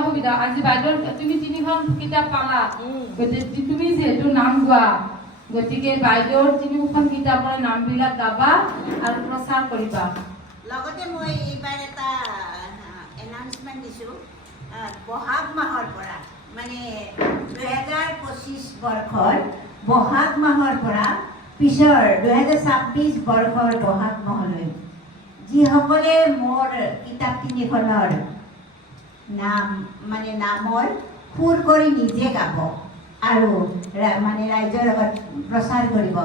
অসুবিধা আজি বাইদেউ তুমি তিনিখন কিতাপ পালা তুমি যেহেতু নাম গোৱা গতিকে বাইদেউৰ তিনিখন কিতাপৰ নামবিলাক গাবা আৰু প্ৰচাৰ কৰিবা। লগতে মই এইবাৰ এটা এনাউন্সমেন্ট দিছো বহাগ মাহৰ পৰা মানে 2025 বৰ্ষৰ বহাগ মাহৰ পৰা পিছৰ 2026 বৰ্ষৰ বহাগ মাহলৈ যিসকলে মোৰ কিতাপ তিনিখনৰ নাম মানে নামৰ সুৰ কৰি নিজে গাব আৰু মানে ৰাইজৰ লগত প্ৰচাৰ কৰিব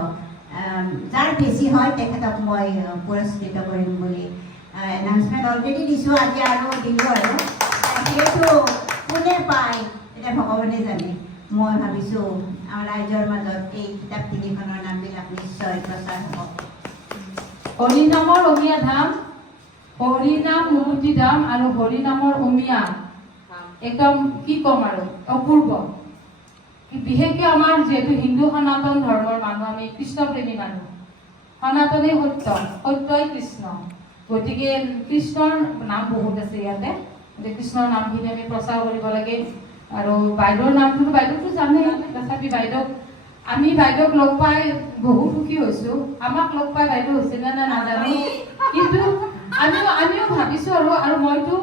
যাৰ বেছি হয় তেখেতক মই পুৰস্কৃত কৰিম বুলি এনাউন্সমেন্ট অলৰেডি দিছোঁ আজি আৰু দিলোঁ আৰু যিহেতু কোনে পায় এতিয়া ভগৱানে জানে মই ভাবিছোঁ আমাৰ ৰাইজৰ মাজত এই কিতাপ তিনিখনৰ নামবিলাক নিশ্চয় প্ৰচাৰ হ'ব। হৰিনামৰ অমিয়া ধাম হৰিনাম মুকুতি ধাম আৰু হৰিনামৰ অমিয়া একদম কি কম আৰু অপূৰ্ব। বিশেষকৈ আমাৰ যেহেতু হিন্দু সনাতন ধৰ্মৰ মানুহ আমি কৃষ্ণপ্ৰেমী মানুহ সনাতনেই সত্য সত্যই কৃষ্ণ গতিকে কৃষ্ণৰ নাম বহুত আছে ইয়াতে কৃষ্ণৰ নামখিনি আমি প্ৰচাৰ কৰিব লাগে আৰু বাইদেউৰ নামটো বাইদেউতো জানে তথাপি বাইদেউক আমি বাইদেউক লগ পাই বহুত সুখী হৈছোঁ। আমাক লগ পাই বাইদেউ হৈছে নে নাজানো কিন্তু আমিও ভাবিছোঁ আৰু মইতো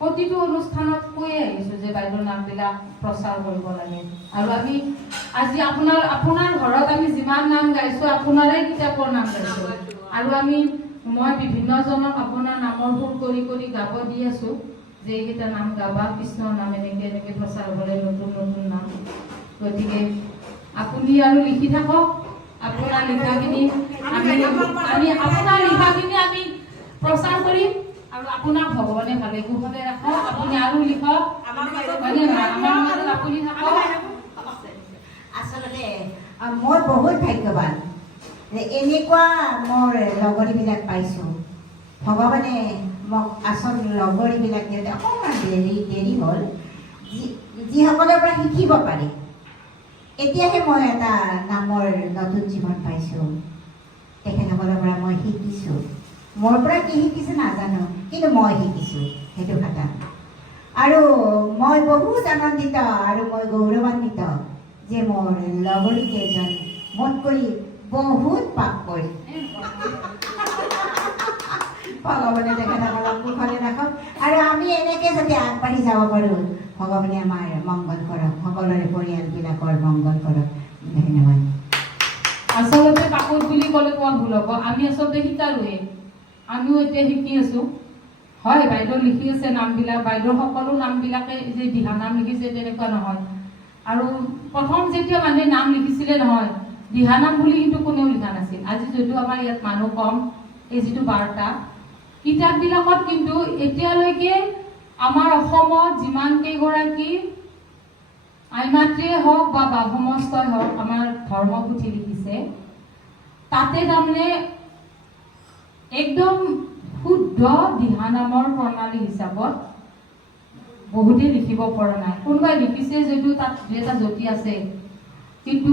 প্ৰতিটো অনুষ্ঠানত কৈয়ে আহিছোঁ যে বাইদেউৰ নামবিলাক প্ৰচাৰ কৰিব লাগে আৰু আমি আজি আপোনাৰ ঘৰত আমি যিমান নাম গাইছোঁ আপোনাৰে কিতাপৰ নাম গাইছোঁ আৰু মই বিভিন্নজনক আপোনাৰ নামৰ সুৰ কৰি কৰি গাব দি আছোঁ যে এইকেইটা নাম গাবা কৃষ্ণৰ নাম এনেকৈ প্ৰচাৰ কৰে নতুন নতুন নাম গতিকে আপুনি আৰু লিখি থাকক আপোনাৰ লিখাখিনি আমি প্ৰচাৰ কৰিম আৰু আপোনাক ভগৱানে ভালে কুশলে ৰাখক আপুনি আৰু লিখক আপুনি থাকক। আচলতে মই বহুত ভাগ্যৱান যে এনেকুৱা মোৰ লগৰীবিলাক পাইছোঁ ভগৱানে মোক আচল লগৰীবিলাক দিওঁতে অকণমান দেৰি হ'ল যিসকলৰ পৰা শিকিব পাৰি এতিয়াহে মই এটা নামৰ নতুন জীৱন পাইছোঁ তেখেতসকলৰ পৰা মই শিকিছোঁ মোৰ পৰা কি শিকিছোঁ নাজানো কিন্তু মই শিকিছোঁ সেইটো কথা আৰু মই বহুত আনন্দিত আৰু মই গৌৰৱান্বিত যে মোৰ লগৰী কেইজন মোতকৈ বহুত পাপ কৰি ভগৱানে তেখেতসকলক কুশলে ৰাখক আৰু আমি এনেকৈ যাতে আগবাঢ়ি যাব পাৰোঁ ভগৱানে আমাৰ মংগল কৰক সকলোৰে পৰিয়ালবিলাকৰ মংগল কৰক। ধন্যবাদ। আচলতে পাকত বুলি ক'লে কোৱা ভুল হ'ব আমি আচলতে শিকাৰোঁহে আমিও এতিয়া শিকি আছোঁ হয় বাইদেউ লিখি আছে নামবিলাক বাইদেউৰ সকলো নামবিলাকে যে দিহানাম লিখিছে তেনেকুৱা নহয় আৰু প্ৰথম যেতিয়া মানুহে নাম লিখিছিলে নহয় দিহানাম বুলি কিন্তু কোনেও লিখা নাছিল। আজি যদিও আমাৰ ইয়াত মানুহ কম এই যিটো বাৰ্তা কিতাপবিলাকত কিন্তু এতিয়ালৈকে আমাৰ অসমত যিমান কেইগৰাকী আইমাতৃয়ে হওক বা বাহুমস্তই হওক আমাৰ ধৰ্মপুথি লিখিছে তাতে তাৰমানে একদম শুদ্ধ দিহানামৰ প্ৰণালী হিচাপত বহুতেই লিখিব পৰা নাই কোনোবাই লিখিছে যদিও তাত দুই এটা জটি আছে কিন্তু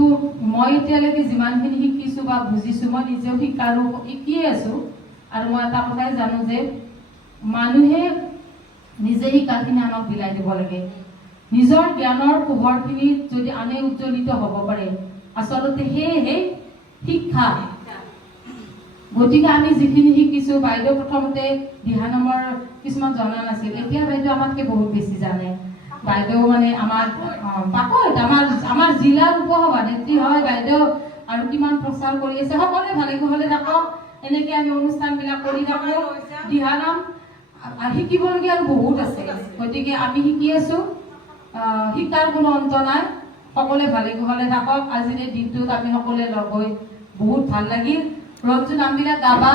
মই এতিয়ালৈকে যিমানখিনি শিকিছোঁ বা বুজিছোঁ মই নিজেও শিকিয়ে আছোঁ আৰু মই এটা কথাই জানো যে মানুহে নিজে শিকাখিনি আনক বিলাই দিব লাগে নিজৰ জ্ঞানৰ পোহৰখিনিত যদি আনে উজ্জ্বলিত হ'ব পাৰে আচলতে সেয়েহে শিক্ষা গতিকে আমি যিখিনি শিকিছোঁ বাইদেউ প্ৰথমতে দিহানামৰ কিছুমান জনা নাছিল এতিয়া বাইদেউ আমাতকৈ বহুত বেছি জানে বাইদেউ মানে আমাৰ আমাৰ জিলাৰ উপসভানেত্ৰী হয় বাইদেউ আৰু কিমান প্ৰচাৰ কৰি আছে সকলোৱে ভালে কুশলে থাকক এনেকৈ আমি অনুষ্ঠানবিলাক কৰি থাকোঁ দিহানাম শিকিবলগীয়া আৰু বহুত আছে গতিকে আমি শিকি আছোঁ শিকাৰ কোনো অন্ত নাই সকলোৱে ভালে কুশলে থাকক আজিৰ এই দিনটোত আমি সকলোৱে লগ হৈ বহুত ভাল লাগিল ৰঞ্জু নামবিলাক গাবা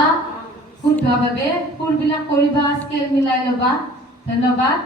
শুদ্ধভাৱে সুৰবিলাক কৰিবা স্কেল মিলাই ল'বা ধন্যবাদ।